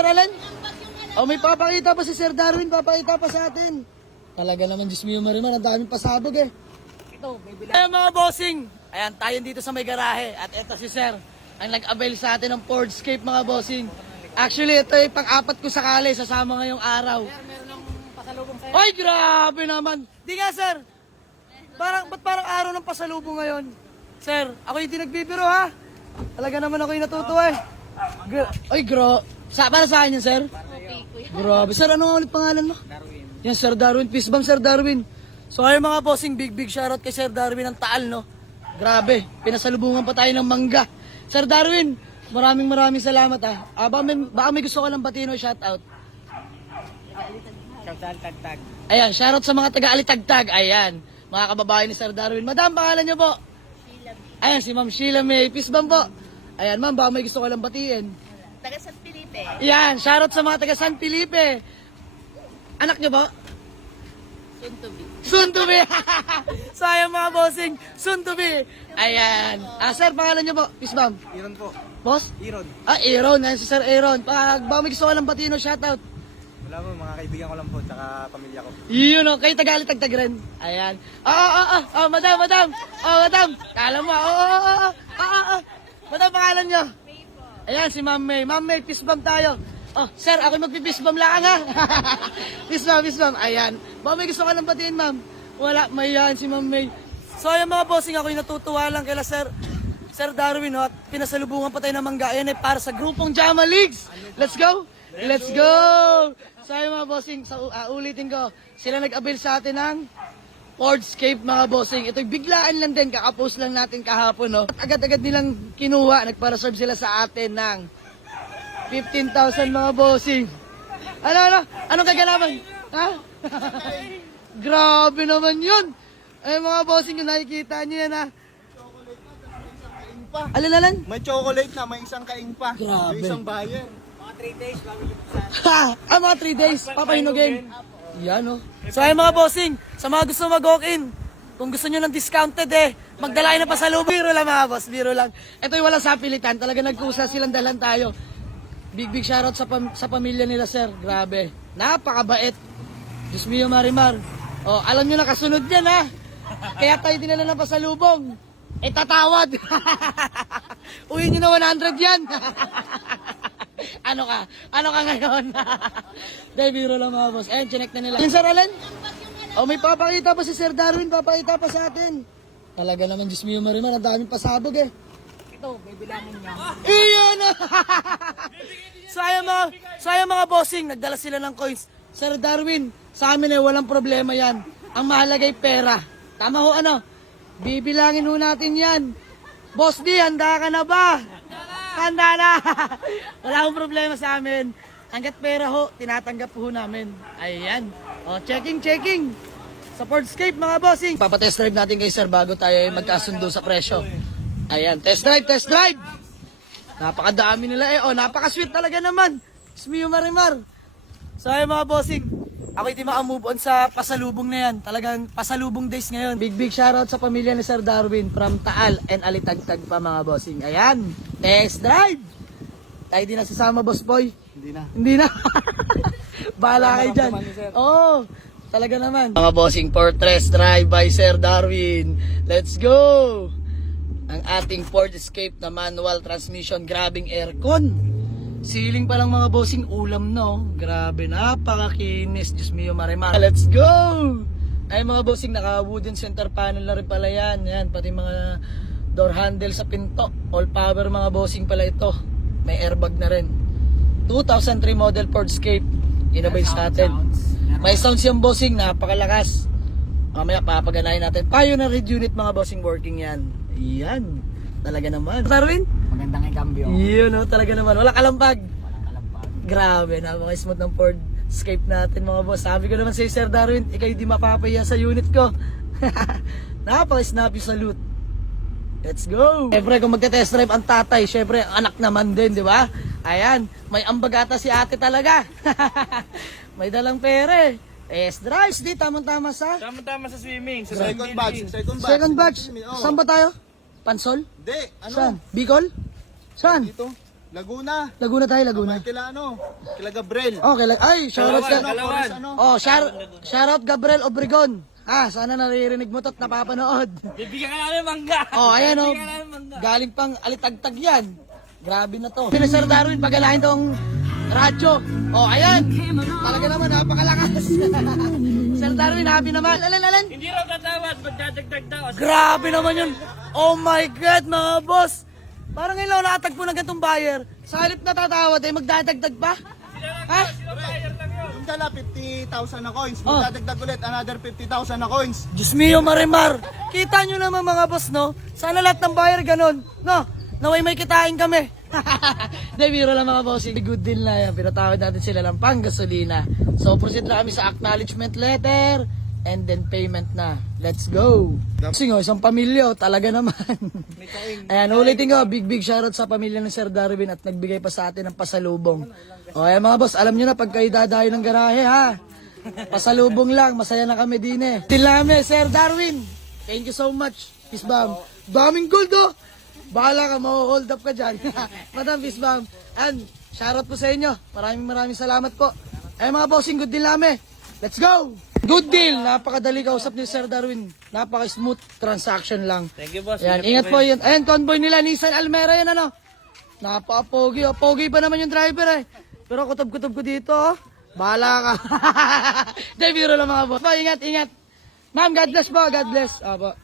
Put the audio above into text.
Sir Alan? Oh, may papakita pa si Sir Darwin, papakita pa sa atin. Talaga naman, Diyos mo yung Marimar, ang daming pasabog eh. Ito, may bilang. Ayan mga bossing, ayan tayo dito sa may garahe. At ito si Sir, ang nag-avail sa atin ng Fordscape mga bossing. Actually, ito ay pang-apat ko sakali, sasama ngayong araw. Sir, meron ng pasalubong sa'yo. Ay, grabe naman. Di nga, Sir. Ba't parang araw ng pasalubong ngayon? Sir, ako yung nagbibiro ha. Talaga naman ako yung natutuwa eh. Ay, para sa akin yan, Sir? Grabe. Sir, ano nga ulit pangalan mo? Darwin. Yan, Sir Darwin. Peace bomb, Sir Darwin. So, ayun mga bossing, big shoutout kay Sir Darwin ng Taal, no? Grabe. Pinasalubungan pa tayo ng mangga. Sir Darwin, maraming salamat ha. Baka may gusto ka ng batino shoutout. Shoutout tagtag. Ayan, shoutout sa mga taga-alitagtag. Ayan, mga kababayan ni Sir Darwin. Madam, pangalan niyo po? Sheila B. Ayan, si Ma'am Sheila May. Peace bomb po. Ayan, ma'am, baka may gusto ka lang batiin. Taga San Felipe. Ayan, shoutout sa mga taga San Felipe. Anak niyo po? Soon to be. Soon to be. Sayang mga bossing, soon to be. Ayan. Sir, pangalan niyo po? Peace bomb. Iron po. Boss? Iron. Aaron. Ayan si Sir Aaron. Baka may gusto ka lang batino, shoutout. Wala mo, mga kaibigan ko lang po, tsaka pamilya ko. Yun o, kayo taga-alitagtag rin. Ayan. Madam. Madam. Kala mo, Madam, pangalan nyo? May po. Ayan, si Ma'am May. Ma'am May, peace bomb tayo. Sir, ako magpi-peace bomb lang ha. Peace bomb. Ayan. Baka may gusto ka lang batiin, ma'am. Wala, may yan si Ma'am May. So, ayan mga bossing, ako yung natutuwa lang kila Sir Darwin, no? At pinasalubungan pa tayo ng mangga. Ayan para sa grupong Jama Leagues. Let's go! Let's go! So, ayan mga bossing, ulitin ko. Sila nag-avail sa atin ng Fordscape mga bossing. Ito'y biglaan lang din, kakapost lang natin kahapon, no? At agad-agad nilang kinuha, nagparaserve sila sa atin ng 15,000 mga bossing. Anong kaganapan? Ha? Grabe naman yun. Ay mga bossing, yung nakikita nyo yan ha. Alin? May chocolate na, may isang kain pa. Grabe. May isang bayan. Mga 3 days, bago lipusan. Mga 3 days, papahinugin. Yan o. So ay mga bossing, sa mga gusto mag-walk-in, kung gusto nyo ng discounted magdala kayo na pasalubong. Biro lang mga boss, biro lang. Ito'y wala sa pilitan, talaga nagkusa silang dalhan tayo. Big shoutout sa pamilya nila, sir. Grabe. Napakabait. Diyos mio, Marimar. Alam nyo na, kasunod yan, ha? Kaya tayo dinala ng pasalubong. Tatawad. Uwi nyo na 100 yan. Ano ka ngayon? Dahil biro lang mga boss. Ayan, chinek na nila. Yun, Sir Alan? May papakita pa si Sir Darwin, papakita pa sa atin. Talaga naman, Diyos mio, Marimar, ang daming pasabog Ito, may bilangin niya. Iyan na! Sayang mga bossing, nagdala sila ng coins. Sir Darwin, sa amin walang problema yan. Ang mahalaga ay pera. Tama ho Bibilangin ho natin yan. Boss D, handa ka na ba? Handa na! Wala akong problema sa amin. Hanggat pera ho, tinatanggap ho namin. Ayan. Checking. Sa Fordscape mga bossing. Papatest drive natin kay sir bago tayo magkasundo sa presyo. Ayan, test drive! Napakadami nila napaka-sweet talaga naman. Smio Marimar. So ay mga bossing, ako hindi makamove on sa pasalubong na yan. Talagang pasalubong days ngayon. Big shoutout sa pamilya ni Sir Darwin from Taal and Alitagtag pa mga bossing. Ayan, test drive! Tayo di nasasama, boss boy. Hindi na. Bahala kayo dyan. Talaga naman. Mga bossing, Fortress drive by Sir Darwin. Let's go! Ang ating Fordscape na manual transmission, grabing aircon. Ceiling pa lang mga bossing, ulam no. Grabe, napakakinis. Diyos mio, Marimar. Let's go! Ay mga bossing, naka wooden center panel na rin pala yan. Yan, pati mga door handle sa pinto. All power mga bossing pala ito. May airbag na rin. 2003 model Fordscape. Innovate sa atin. May sounds yung bossing, napakalakas. Mamaya papaganahin natin. Pioneer unit mga bossing, working yan. Yan. Talaga naman. Darwin? Magandang ikambyo. Yun talaga naman. Walang kalampag. Walang kalampag. Grabe, napaka-smooth ng Fordscape natin mga boss. Sabi ko naman sa Sir Darwin, ikaw hindi mapapahiya sa unit ko. Napaka-snappy salute. Let's go! Siyempre, kung magte-test drive ang tatay, siyempre, anak naman din, di ba? Ayan, may ambagata si ate talaga. May dalang pere. Test drive, di tamang-tama sa... Tama-tama sa swimming. Sa Second batch. batch. Saan ba tayo? Pansol? Hindi, Saan? Bicol? Saan? Dito. Laguna. Laguna tayo, Laguna. Kila Gabriel. Okay, ay, shoutout ka. Kalawan. Oh, shoutout Gabriel Obregon. Sana naririnig mo to at napapanood. Bibigyan ka namin mangga. Oh, ayan oh. Galing pang alitagtag yan. Grabe na to. Sino Sir Darwin, pagalahin tong radyo. Oh, ayan. Talaga naman, napakalakas. Sir Darwin, happy naman. Alan. Hindi raw tatawad, magdadagdag daw. Grabe naman yun. Oh my God, mga boss. Parang ngayon lang nakatagpo ng gantong buyer. Sa halip na tatawad, magdadagdag pa? Ha? Yung dala, 50,000 na coins. Oh. Magdadagdag ulit, another 50,000 na coins. Diyos mio, Marimar. Kita nyo naman mga boss, no? Sana lahat ng buyer ganun. No? Naway may kitain kami. Hindi, biro lang mga boss. Good deal na yan. Pinatawad natin sila ng panggasolina. So, proceed na kami sa acknowledgement letter. And then payment na. Let's go. Kasi nga, isang pamilya, talaga naman. Ayan, ulitin ko, big shoutout sa pamilya ng Sir Darwin at nagbigay pa sa atin ng pasalubong. O, ayan mga boss, alam nyo na pag kayo dadayo ng garahe, ha? Pasalubong lang, masaya na kami din eh. Tilame, Sir Darwin. Thank you so much. Peace bomb. Daming gold, oh. Bahala ka, ma-hold up ka dyan. Madam Peace bomb. And, shoutout po sa inyo. Maraming salamat po. Ayan mga bossing, good deal namin. Let's go! Good deal! Napakadali kausap ni Sir Darwin. Napaka-smooth transaction lang. Thank you, boss. Ayan, ingat po yun. Ayan, convoy nila, Nissan Almera yan, ano? Napaka-pogi. Oh. Pogi pa naman yung driver, eh. Pero kutob-kutob ko dito, oh. Bahala ka. De, biro lang mga boss. Ingat. Ma'am, God bless po. God bless. Apo.